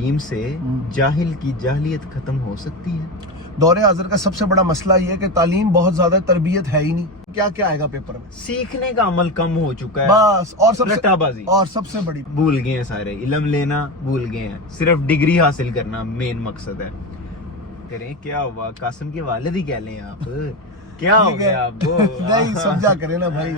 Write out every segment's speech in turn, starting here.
تعلیم سے جاہل کی جاہلیت ختم ہو سکتی ہے؟ دور حاضر کا سب سے بڑا مسئلہ یہ ہے کہ تعلیم بہت زیادہ تربیت ہے ہی نہیں. کیا کیا آئے گا پیپر میں؟ سیکھنے کا عمل کم ہو چکا ہے بس. رٹا بازی اور سب سے بڑی بھول گئے ہیں سارے. علم لینا بھول گئے ہیں, صرف ڈگری حاصل کرنا مین مقصد ہے. کریں کیا ہوا؟ قاسم کے والد ہی کہہ لیں آپ. کیا ہو گیا آپ کو؟ نہیں سمجھا کرے نا بھائی,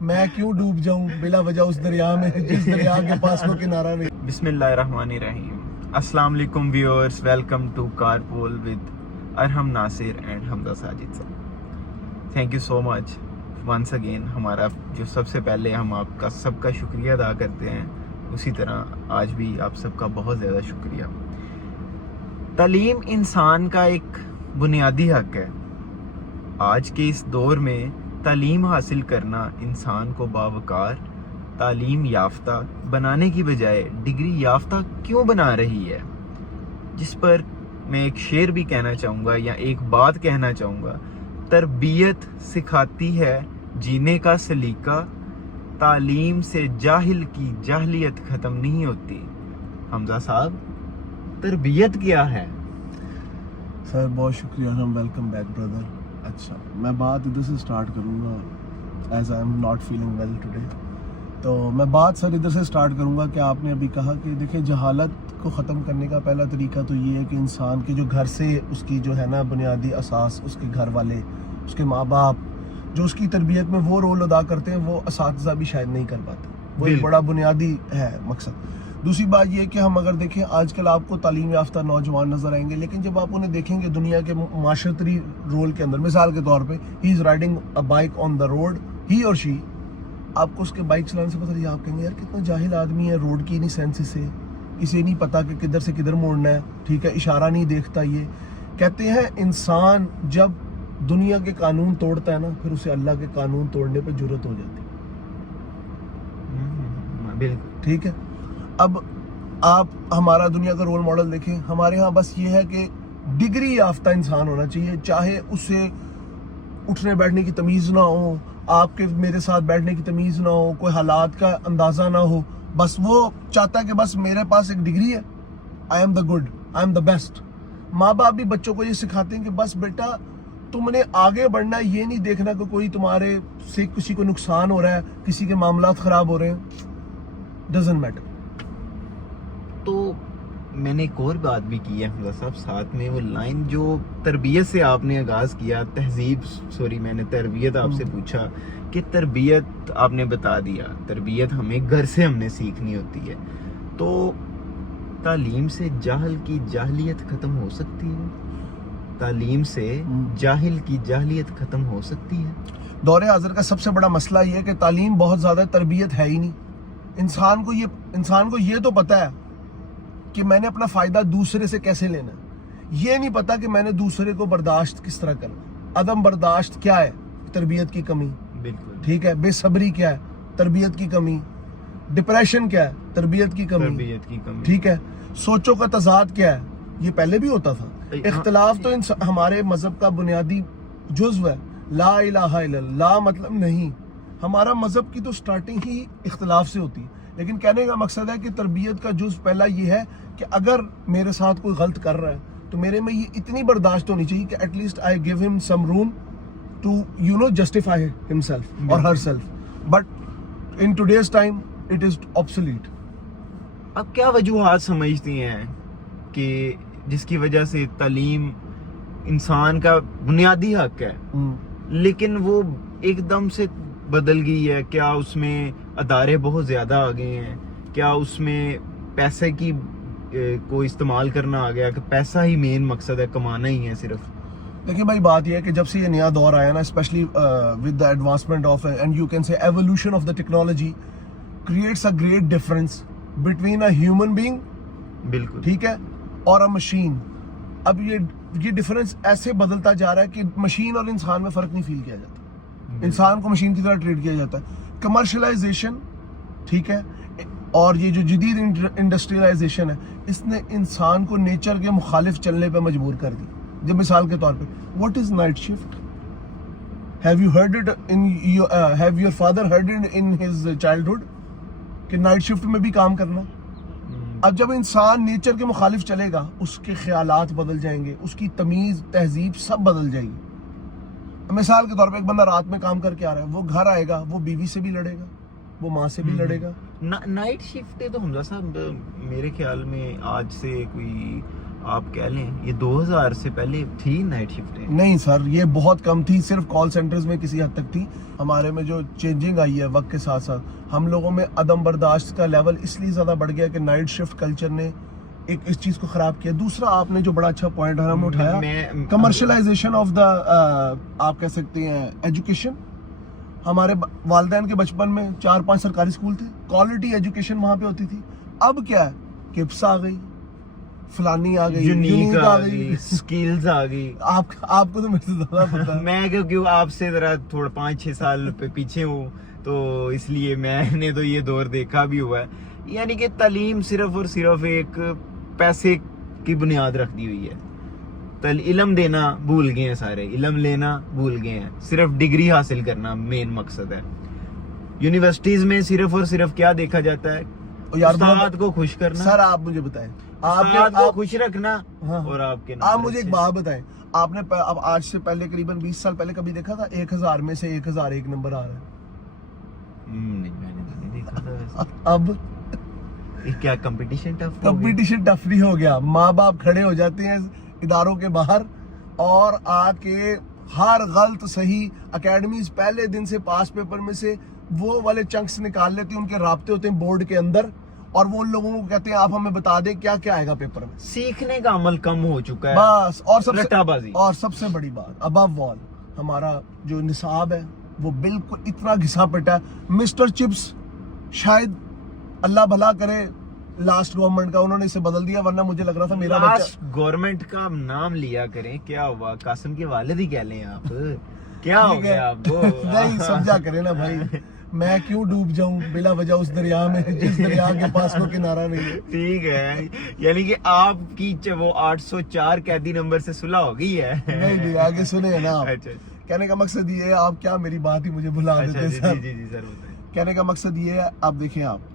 میں کیوں ڈوب جاؤں بلا وجہ اس دریا میں جس دریا کے پاس کو کنارہ نہیں. بسم اللہ الرحمن الرحیم. السلام علیکم viewers, welcome to carpool with Arham Nasir and Hamza Sajid sahab. Thank you so much once again. ہمارا جو سب سے پہلے ہم آپ کا سب کا شکریہ ادا کرتے ہیں, اسی طرح آج بھی آپ سب کا بہت زیادہ شکریہ. تعلیم انسان کا ایک بنیادی حق ہے. آج کے اس دور میں تعلیم حاصل کرنا انسان کو باوقار, تعلیم یافتہ بنانے کی بجائے ڈگری یافتہ کیوں بنا رہی ہے, جس پر میں ایک شعر بھی کہنا چاہوں گا یا ایک بات کہنا چاہوں گا. تربیت سکھاتی ہے جینے کا سلیقہ, تعلیم سے جاہل کی جاہلیت ختم نہیں ہوتی. حمزہ صاحب, تربیت کیا ہے؟ سر بہت شکریہ, ہم ویلکم بیک بردر. اچھا, میں بات ادھر سے سٹارٹ کروں گا, as I am not feeling well today. تو میں بات سر ادھر سے سٹارٹ کروں گا کہ آپ نے ابھی کہا کہ دیکھیں جہالت کو ختم کرنے کا پہلا طریقہ تو یہ ہے کہ انسان کے جو گھر سے اس کی جو ہے نا بنیادی اساس, اس کے گھر والے, اس کے ماں باپ جو اس کی تربیت میں وہ رول ادا کرتے ہیں وہ اساتذہ بھی شاید نہیں کر پاتے. وہ ایک بڑا بنیادی ہے مقصد. دوسری بات یہ کہ ہم اگر دیکھیں آج کل آپ کو تعلیم یافتہ نوجوان نظر آئیں گے, لیکن جب آپ انہیں دیکھیں گے دنیا کے معاشرتی رول کے اندر, مثال کے طور پہ he is riding a bike on the road, he or she, آپ کو اس کے بائک چلانے سے پتہ نہیں, آپ کہیں گے یار کتنا جاہل آدمی ہے, روڈ کی نہیں سینس سے, اسے نہیں پتا کہ کدھر سے کدھر موڑنا ہے, ٹھیک ہے, اشارہ نہیں دیکھتا. یہ کہتے ہیں انسان جب دنیا کے قانون توڑتا ہے نا, پھر اسے اللہ کے قانون توڑنے پہ جرت ہو جاتی ہے. ٹھیک ہے, اب آپ ہمارا دنیا کا رول ماڈل دیکھیں, ہمارے ہاں بس یہ ہے کہ ڈگری یافتہ انسان ہونا چاہیے, چاہے اسے اٹھنے بیٹھنے کی تمیز نہ ہو, آپ کے میرے ساتھ بیٹھنے کی تمیز نہ ہو, کوئی حالات کا اندازہ نہ ہو, بس وہ چاہتا ہے کہ بس میرے پاس ایک ڈگری ہے, I am the good, I am the best. ماں باپ بھی بچوں کو یہ سکھاتے ہیں کہ بس بیٹا تم نے آگے بڑھنا ہے, یہ نہیں دیکھنا کہ کوئی تمہارے سے کسی کو نقصان ہو رہا ہے, کسی کے معاملات خراب ہو رہے ہیں, ڈزنٹ میٹر. تو میں نے ایک اور بات بھی کی ہے حمزہ صاحب ساتھ میں, وہ لائن جو تربیت سے آپ نے آغاز کیا, میں نے تربیت آپ سے پوچھا کہ تربیت آپ نے بتا دیا, تربیت ہمیں گھر سے ہم نے سیکھنی ہوتی ہے. تو تعلیم سے جاہل کی جاہلیت ختم ہو سکتی ہے؟ تعلیم سے جاہل کی جاہلیت ختم ہو سکتی ہے؟ دور حاضر کا سب سے بڑا مسئلہ یہ ہے کہ تعلیم بہت زیادہ تربیت ہے ہی نہیں. انسان کو یہ تو پتا ہے کہ میں نے اپنا فائدہ دوسرے سے کیسے لینا ہے, یہ نہیں پتا کہ میں نے دوسرے کو برداشت کس طرح کرنا. عدم برداشت کیا ہے؟ تربیت کی کمی. بالکل ٹھیک ہے, بے صبری کیا ہے؟ تربیت کی کمی. ڈپریشن کیا ہے؟ تربیت کی کمی. ٹھیک ہے, سوچوں کا تضاد کیا ہے؟ یہ پہلے بھی ہوتا تھا. اختلاف تو ہمارے مذہب کا بنیادی جزو ہے. لا الہ الا اللہ مطلب نہیں, ہمارا مذہب کی تو سٹارٹنگ ہی اختلاف سے ہوتی ہے. لیکن کہنے کا مقصد ہے کہ تربیت کا جز پہلا یہ ہے کہ اگر میرے ساتھ کوئی غلط کر رہا ہے تو میرے میں یہ اتنی برداشت ہونی چاہیے کہ ایٹ لیسٹ آئی گیو ہم سم روم ٹو جسٹیفائی ہمسیلف اور her self. But in today's time it is obsolete. اب کیا وجوہات سمجھتی ہیں کہ جس کی وجہ سے تعلیم انسان کا بنیادی حق ہے لیکن وہ ایک دم سے بدل گئی ہے؟ کیا اس میں ادارے بہت زیادہ آ گئے ہیں؟ کیا اس میں پیسے کی کو استعمال کرنا آ گیا کہ پیسہ ہی مین مقصد ہے, کمانا ہی ہے صرف؟ دیکھیں بھائی بات یہ ہے کہ جب سے یہ نیا دور آیا نا, especially with the advancement of and you can say evolution of the technology creates a great difference between a human being, بالکل ٹھیک ہے, اور اے مشین. اب یہ ڈفرنس ایسے بدلتا جا رہا ہے کہ مشین اور انسان میں فرق نہیں فیل کیا جاتا. انسان کو مشین کی طرح ٹریٹ کیا جاتا ہے. کمرشلائزیشن, ٹھیک ہے, اور یہ جو جدید انڈسٹریلائزیشن ہے, اس نے انسان کو نیچر کے مخالف چلنے پہ مجبور کر دی. جب مثال کے طور پہ what is night shift? Have you heard it have your father heard it in his childhood کہ نائٹ شفٹ میں بھی کام کرنا؟ اب جب انسان نیچر کے مخالف چلے گا اس کے خیالات بدل جائیں گے, اس کی تمیز تہذیب سب بدل جائے گی. مثال کے طور پہ ایک بندہ رات میں کام کر کے آ رہا ہے, وہ گھر آئے گا, وہ بیوی سے بھی لڑے گا, وہ ماں سے بھی لڑے گا. نائٹ شفٹ تو حمزہ صاحب میرے خیال میں آج سے کوئی آپ کہہ لیں یہ 2000 سے پہلے تھی نائٹ شفٹ. نہیں سر, یہ بہت کم تھی, صرف کال سینٹرز میں کسی حد تک تھی. ہمارے میں جو چینجنگ آئی ہے وقت کے ساتھ ساتھ, ہم لوگوں میں عدم برداشت کا لیول اس لیے زیادہ بڑھ گیا کہ نائٹ شفٹ کلچر نے ایک اس چیز کو خراب کیا. دوسرا آپ نے جو بڑا اچھا پوائنٹ ہم نے اٹھایا, کمرشلائزیشن آف دا آپ کہہ سکتے ہیں ایجوکیشن. ہمارے والدین کے بچپن میں 4-5 سرکاری اسکول تھے, کوالٹی ایجوکیشن وہاں پہ ہوتی تھی. اب کیا ہے, کپس آ گئی, فلانی آ گئی, یونیک آ گئی, سکلز آ گئی. آپ کو تو میرے سے زیادہ پتا ہے. میں کیوں آپ سے ذرا تھوڑا 5-6 سال پہ پیچھے ہوں تو اس لیے میں نے تو یہ دور دیکھا بھی ہوا ہے. یعنی کہ تعلیم صرف اور صرف ایک پیسے کی بنیاد رکھ دی ہوئی ہے. علم دینا بھول گئے ہیں سارے, علم لینا بھول گئے ہیں, صرف ڈگری حاصل کرنا مین مقصد ہے. یونیورسٹیز میں صرف اور صرف کیا دیکھا جاتا ہے, استاد کو خوش کرنا. سر آپ مجھے بتائیں, استاد کو خوش رکھنا. اور آپ مجھے ایک بات بتائیں, آپ نے اب آج سے پہلے قریباً 20 سال پہلے کبھی دیکھا تھا 1000 میں سے 1001 نمبر آ رہا ہے؟ نہیں, میں نے تو نہیں دیکھا تھا. اب کیا کمپٹیشن ٹف نہیں ہو گیا. ماں باپ کھڑے ہو جاتے ہیں اداروں کے باہر اور آ کے ہر غلط صحیح اکیڈمیز پہلے دن سے پاس پیپر میں سے وہ والے چنکس نکال لیتے ہیں, ان کے رابطے ہوتے ہیں بورڈ کے اندر, اور وہ ان لوگوں کو کہتے ہیں آپ ہمیں بتا دیں کیا کیا آئے گا پیپر میں. سیکھنے کا عمل کم ہو چکا ہے بس. اور سب سے بڑی بات, ابو وال ہمارا جو نصاب ہے وہ بالکل اتنا گھسا پٹا ہے. مسٹر چپس شاید اللہ بھلا کرے لاسٹ گورنمنٹ کا انہوں نے اسے بدل دیا, ورنہ مجھے لگ رہا تھا میرا لاسٹ گورنمنٹ کا نام لیا کریں. کیا ہوا, قاسم کے والد ہی کہہ لیں آپ, کیا ہو گیا آپ کو؟ نہیں سمجھا کریں نا بھائی, میں کیوں ڈوب جاؤں بلا وجہ اس دریا میں جس دریا کے پاس کوئی کنارہ نہیں ہے. ٹھیک ہے, یعنی کہ آپ کی وہ 804 قیدی نمبر سے صلح ہو گئی ہے. نہیں آگے سنے نا آپ. کہنے کا مقصد یہ ہے, آپ کیا میری بات ہی مجھے بھلا دیتے سر. جی سر. کہنے کا مقصد یہ ہے, آپ دیکھیں آپ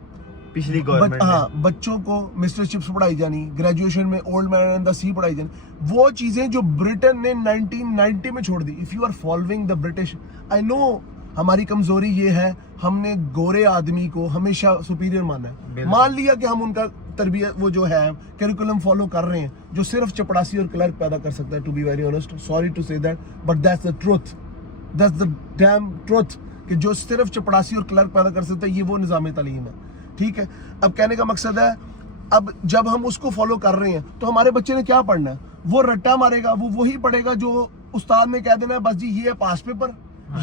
پچھلی گورنمنٹ بچوں کو مسٹر چپس پڑھائی جانی, گریجویشن میں اولڈ مین اینڈ دا سی پڑھائی جانی, وہ چیزیں جو برٹن نے 1990 میں چھوڑ دی. If you are following the British, I know ہماری کمزوری یہ ہے, ہم نے گورے آدمی کو ہمیشہ سپیریئر مانا ہے. مان لیا کہ ہم ان کا تربیت وہ جو ہے کریکولم فالو کر رہے ہیں جو صرف چپڑاسی اور کلرک پیدا کر سکتا ہے. To be very honest, sorry to say that, but that's the truth, that's the damn truth, کہ جو صرف چپڑاسی اور کلرک پیدا کر سکتا ہے یہ وہ نظام تعلیم ہے. ٹھیک ہے, اب کہنے کا مقصد ہے, اب جب ہم اس کو فالو کر رہے ہیں تو ہمارے بچے نے کیا پڑھنا ہے, وہ رٹا مارے گا, وہ وہی پڑھے گا جو استاد نے کہہ دینا ہے, بس جی یہ ہے پاس پیپر,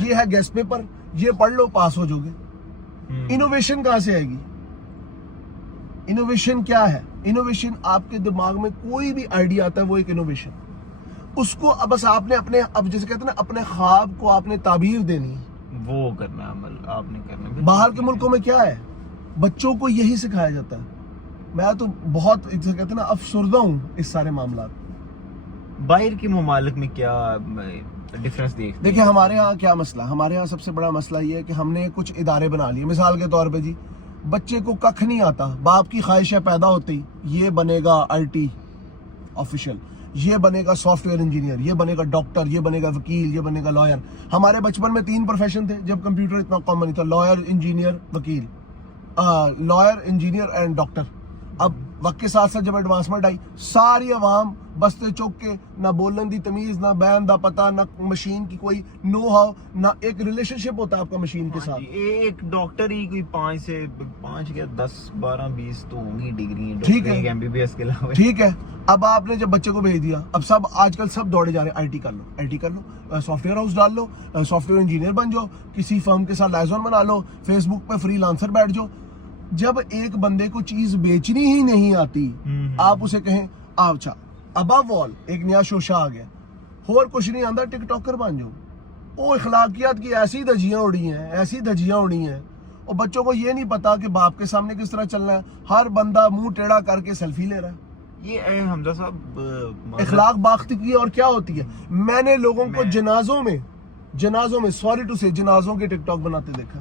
یہ ہے گیسٹ پیپر, یہ پڑھ لو پاس ہو جاؤ گے. انوویشن کہاں سے آئے گی؟ انوویشن کیا ہے؟ انوویشن آپ کے دماغ میں کوئی بھی آئیڈیا آتا ہے وہ ایک انوویشن. اس کو بس آپ نے اپنے, اب جیسے کہتے ہیں نا, اپنے خواب کو آپ نے تعبیر دینی ہے, وہ کرنا عمل آپ نے کرنا. باہر کے ملکوں میں کیا ہے, بچوں کو یہی سکھایا جاتا ہے. میں تو بہت جیسے کہتے ہیں نا افسردہ ہوں اس سارے معاملات. باہر کے ممالک میں کیا ڈفرنس دیکھیں ہمارے ہاں کیا مسئلہ, ہمارے ہاں سب سے بڑا مسئلہ یہ ہے کہ ہم نے کچھ ادارے بنا لیے. مثال کے طور پہ جی, بچے کو ککھ نہیں آتا, باپ کی خواہش ہے پیدا ہوتی یہ بنے گا IT آفیشل, یہ بنے گا سافٹ ویئر انجینئر, یہ بنے گا ڈاکٹر, یہ بنے گا وکیل, یہ بنے گا لائر. ہمارے بچپن میں 3 پروفیشن تھے جب کمپیوٹر اتنا کامن نہیں تھا, لائر, انجینئر, وکیل, لائر, انجینئر اینڈ ڈاکٹر. اب وقت کے ساتھ ساتھ جب ایڈوانسمنٹ آئی, ساری عوام بستے چوک کے, نہ بولن دی تمیز, نہ بین دا پتہ, نہ مشین کی کوئی نو ہاؤ, نہ ایک ریلیشن شپ ہوتا ہے آپ کا مشین کے ساتھ. ایک ڈاکٹر ہی کوئی 5 کیا 10 12 20 تو ہوں گی ڈگری, ٹھیک ہے, MBBS کے علاوہ. ٹھیک ہے, اب آپ نے جب بچے کو بھیج دیا, اب سب آج کل سب دوڑے جا رہے ہیں, IT کر لو, سافٹ ویئر ہاؤس ڈال لو, سافٹ ویئر انجینئر بن جاؤ, کسی فرم کے ساتھ لائزون بنا لو, فیس بک پہ فری لانسر بیٹھ جاؤ. جب ایک بندے کو چیز بیچنی ہی نہیں آتی, آپ اسے کہیں اچھا ابو وال ایک نیا شوشہ آ گیا, اور کچھ نہیں آتا, ٹک ٹاکر بن جاؤ. وہ اخلاقیات کی ایسی دھجیاں اڑی ہیں, اور بچوں کو یہ نہیں پتا کہ باپ کے سامنے کس طرح چلنا ہے. ہر بندہ منہ ٹیڑھا کر کے سیلفی لے رہا ہے. یہ حمزہ صاحب اخلاق باختگی اور کیا ہوتی ہے. میں نے لوگوں کو جنازوں میں سوری ٹو سے جنازوں کے ٹک ٹاک بناتے دیکھا.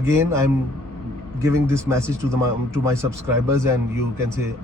again I'm giving this message to to my subscribers and you can say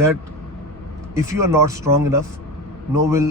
that if you are not strong enough no will